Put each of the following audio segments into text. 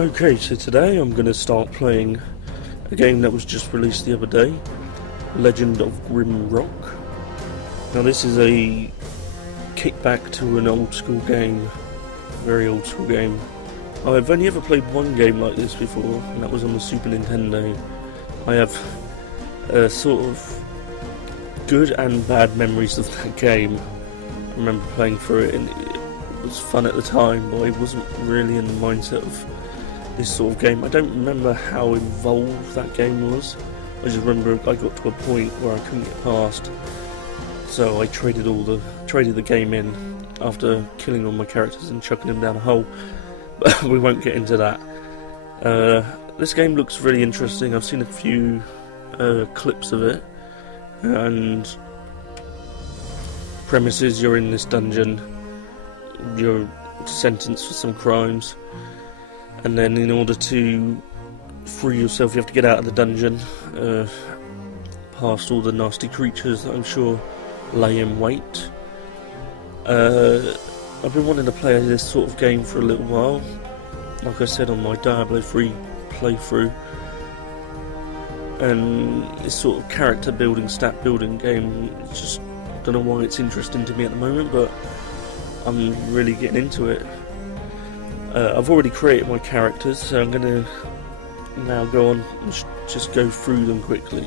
Okay, so today I'm going to start playing a game that was just released the other day, Legend of Grimrock. Now this is a kickback to an old school game, very old school game. I've only ever played one game like this before, and that was on the Super Nintendo. I have sort of good and bad memories of that game. I remember playing through it and it was fun at the time, but I wasn't really in the mindset of this sort of game. I don't remember how involved that game was. I just remember I got to a point where I couldn't get past, so I traded the game in after killing all my characters and chucking them down a hole. But we won't get into that. This game looks really interesting. I've seen a few clips of it, and premises: you're in this dungeon, you're sentenced for some crimes, and then in order to free yourself you have to get out of the dungeon, past all the nasty creatures that I'm sure lay in wait. I've been wanting to play this sort of game for a little while. Like I said, on my Diablo 3 playthrough, and this sort of character building, stat building game, it's just, I don't know why it's interesting to me at the moment, but I'm really getting into it. I've already created my characters, so I'm going to now go on and just go through them quickly.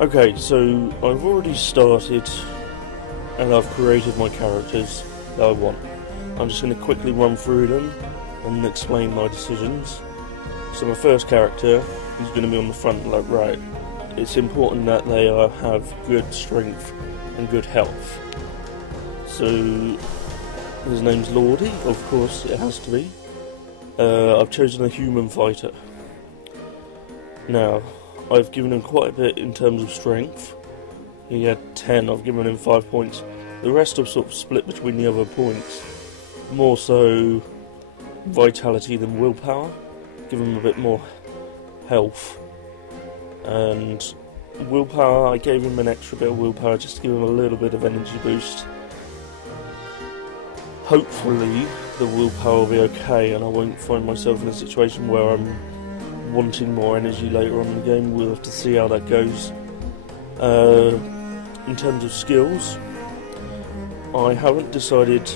Okay, so I've already started and I've created my characters that I want. I'm just going to quickly run through them and explain my decisions. So my first character is going to be on the front right. It's important that they have good strength and good health. So his name's Lordy, of course it has to be. I've chosen a human fighter. Now, I've given him quite a bit in terms of strength. He had 10, I've given him 5 points. The rest have sort of split between the other points. More so vitality than willpower. Give him a bit more health. And willpower, I gave him an extra bit of willpower just to give him a little bit of energy boost. Hopefully the willpower will be okay and I won't find myself in a situation where I'm wanting more energy later on in the game. We'll have to see how that goes. In terms of skills, I haven't decided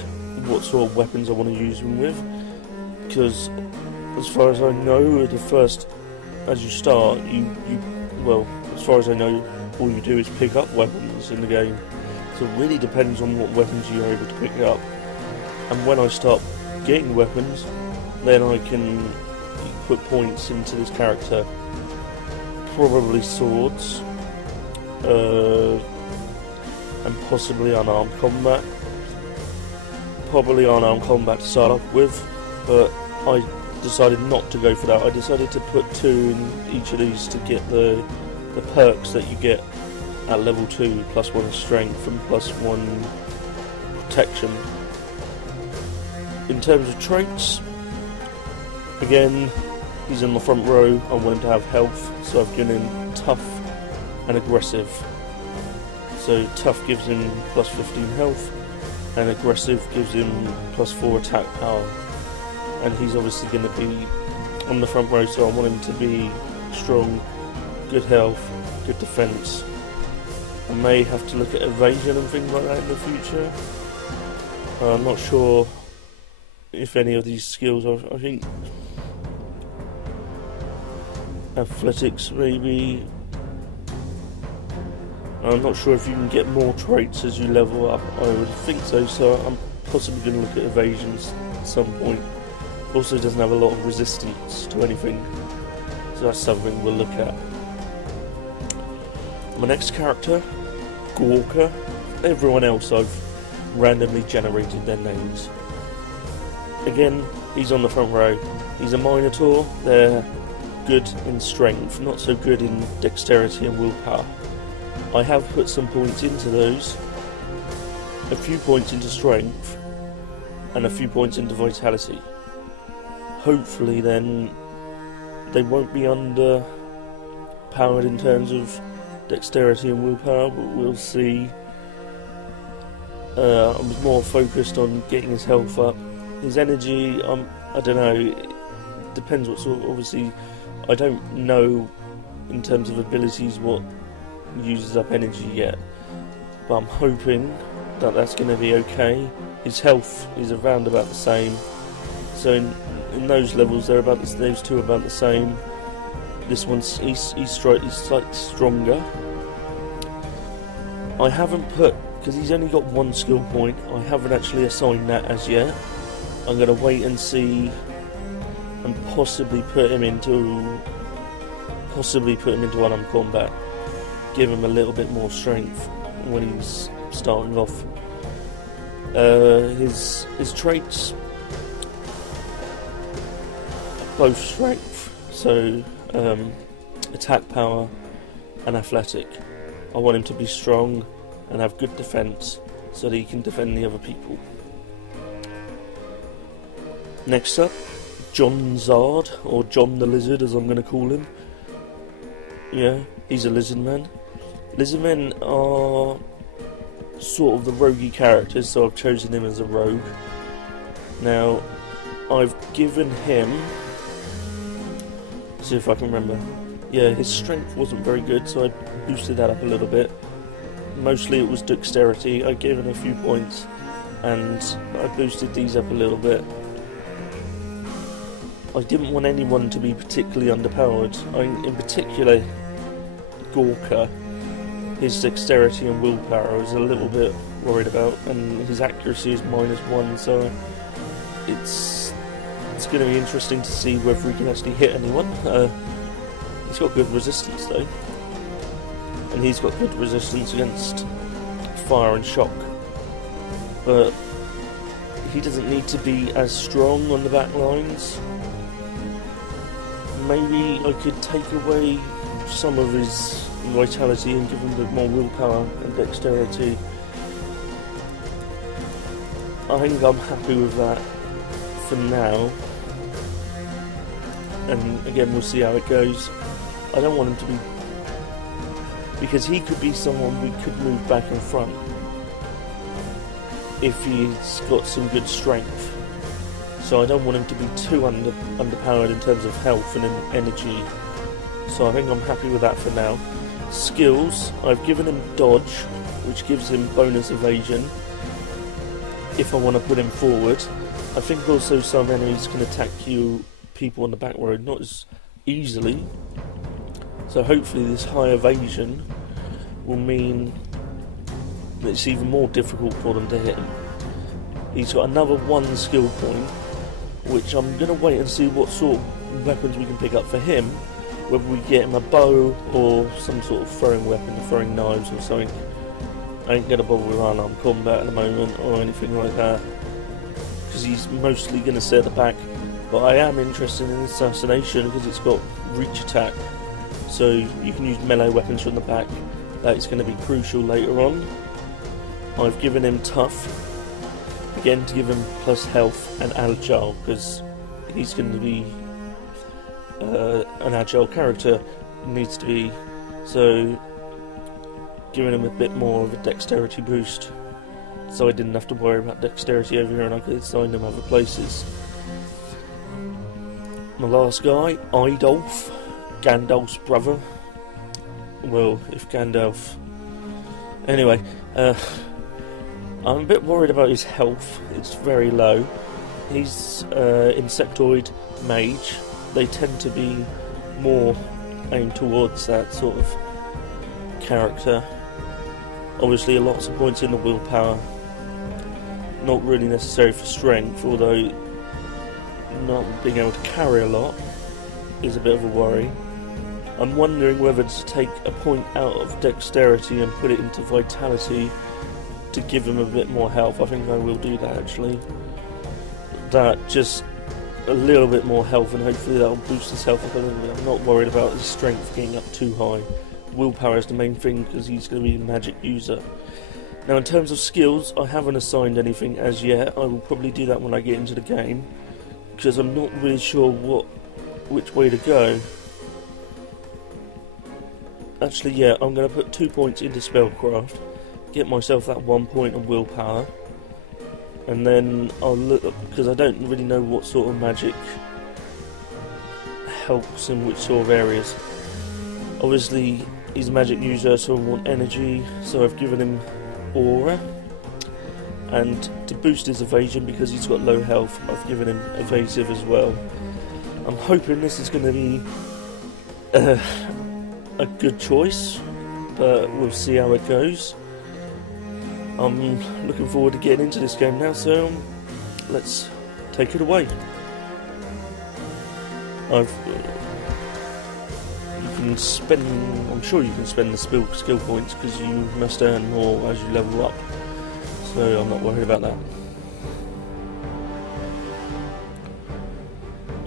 what sort of weapons I want to use them with, because as far as I know, as you start, well, as far as I know, all you do is pick up weapons in the game. So it really depends on what weapons you're able to pick up. And when I start getting weapons, then I can put points into this character. Probably swords, and possibly unarmed combat. Probably unarmed combat to start off with, but I decided not to go for that. I decided to put 2 in each of these to get the perks that you get at level 2, +1 strength and +1 protection. In terms of traits, again, he's in the front row. I want him to have health, so I've given him tough and aggressive. So tough gives him +15 health, and aggressive gives him +4 attack power. And he's obviously going to be on the front row, so I want him to be strong, good health, good defense. I may have to look at evasion and things like that in the future. I'm not sure if any of these skills are, I think athletics maybe. I'm not sure if you can get more traits as you level up. I would think so, so I'm possibly going to look at evasions at some point. Also doesn't have a lot of resistance to anything, so that's something we'll look at. My next character, Gorka. Everyone else I've randomly generated their names. Again, he's on the front row. He's a Minotaur. They're good in strength, not so good in dexterity and willpower. I have put some points into those, a few points into strength, and a few points into vitality. Hopefully then they won't be underpowered in terms of dexterity and willpower, but we'll see. I was more focused on getting his health up. His energy, I don't know, it depends what sort of, obviously, I don't know in terms of abilities what uses up energy yet, but I'm hoping that that's going to be okay. His health is around about the same, so in those levels those two are about the same. This one's he's slightly stronger. I haven't put, because he's only got one skill point, I haven't actually assigned that as yet. I'm going to wait and see, and possibly put him into unarmed combat. Give him a little bit more strength when he's starting off. His traits, both strength, so attack power and athletic. I want him to be strong and have good defense so that he can defend the other people. Next up, John Zard, or John the Lizard as I'm going to call him. Yeah, he's a lizard man. Lizard men are sort of the roguey characters, so I've chosen him as a rogue. Now, I've given him, see if I can remember, yeah, his strength wasn't very good, so I boosted that up a little bit. Mostly it was dexterity. I gave him a few points and I boosted these up a little bit. I didn't want anyone to be particularly underpowered. In particular, Gorka, his dexterity and willpower I was a little bit worried about, and his accuracy is -1, so it's going to be interesting to see whether he can actually hit anyone. He's got good resistance though, and he's got good resistance against fire and shock, but he doesn't need to be as strong on the back lines. Maybe I could take away some of his vitality and give him a bit more willpower and dexterity. I think I'm happy with that for now, and again we'll see how it goes. I don't want him to be, because he could be someone we could move back in front if he's got some good strength. So I don't want him to be too underpowered in terms of health and energy. So I think I'm happy with that for now. Skills, I've given him dodge, which gives him bonus evasion if I want to put him forward. I think also some enemies can attack people on the back road not as easily. So hopefully this high evasion will mean that it's even more difficult for them to hit him. He's got another 1 skill point, which I'm going to wait and see what sort of weapons we can pick up for him, whether we get him a bow or some sort of throwing weapon, throwing knives or something. I ain't going to bother with unarmed combat at the moment or anything like that, because he's mostly going to stay at the back, but I am interested in assassination because it's got reach attack, so you can use melee weapons from the back. That is going to be crucial later on. I've given him tough, again to give him plus health, and agile, because he's going to be an agile character, needs to be, so giving him a bit more of a dexterity boost, so I didn't have to worry about dexterity over here and I could assign him other places. My last guy, Idolf, Gandalf's brother. Well, if Gandalf... Anyway, I'm a bit worried about his health. It's very low. He's insectoid mage. They tend to be more aimed towards that sort of character. Obviously lots of points in the willpower. Not really necessary for strength, although not being able to carry a lot is a bit of a worry. I'm wondering whether to take a point out of dexterity and put it into vitality to give him a bit more health. I think I will do that actually. That just a little bit more health, and hopefully that will boost his health up a little bit. I'm not worried about his strength getting up too high. Willpower is the main thing because he's going to be a magic user. Now in terms of skills, I haven't assigned anything as yet. I will probably do that when I get into the game, because I'm not really sure which way to go. Actually, yeah, I'm going to put 2 points into spellcraft, get myself that 1 point of willpower, and then I'll look, because I don't really know what sort of magic helps in which sort of areas. Obviously he's a magic user, so I want energy, so I've given him aura, and to boost his evasion, because he's got low health, I've given him evasive as well. I'm hoping this is going to be a good choice, but we'll see how it goes. I'm looking forward to getting into this game now, so let's take it away. You can spend, I'm sure you can spend the skill points, because you must earn more as you level up, so I'm not worried about that.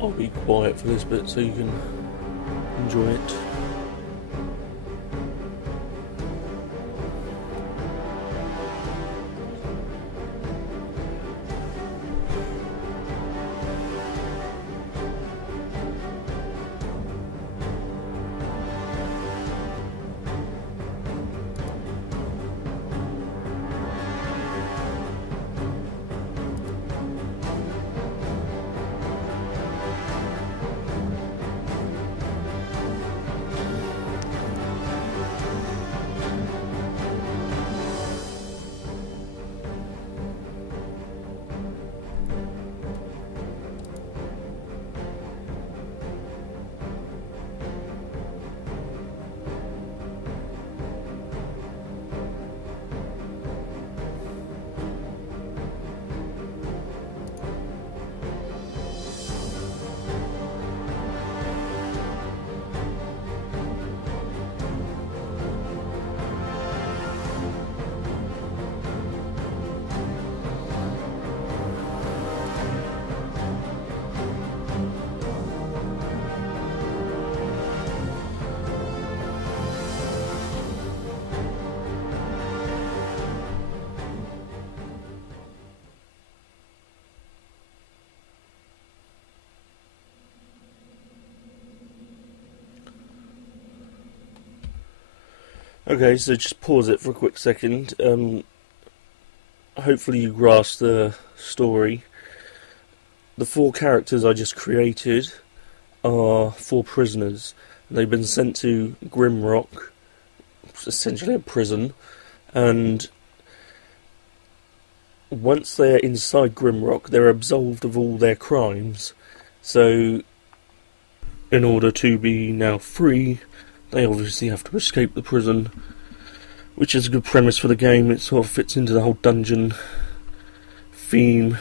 I'll be quiet for this bit so you can enjoy it. Okay, so just pause it for a quick second. Hopefully you grasp the story. The 4 characters I just created are 4 prisoners. They've been sent to Grimrock, essentially a prison, and once they're inside Grimrock, they're absolved of all their crimes. So, in order to be now free, they obviously have to escape the prison, which is a good premise for the game. It sort of fits into the whole dungeon theme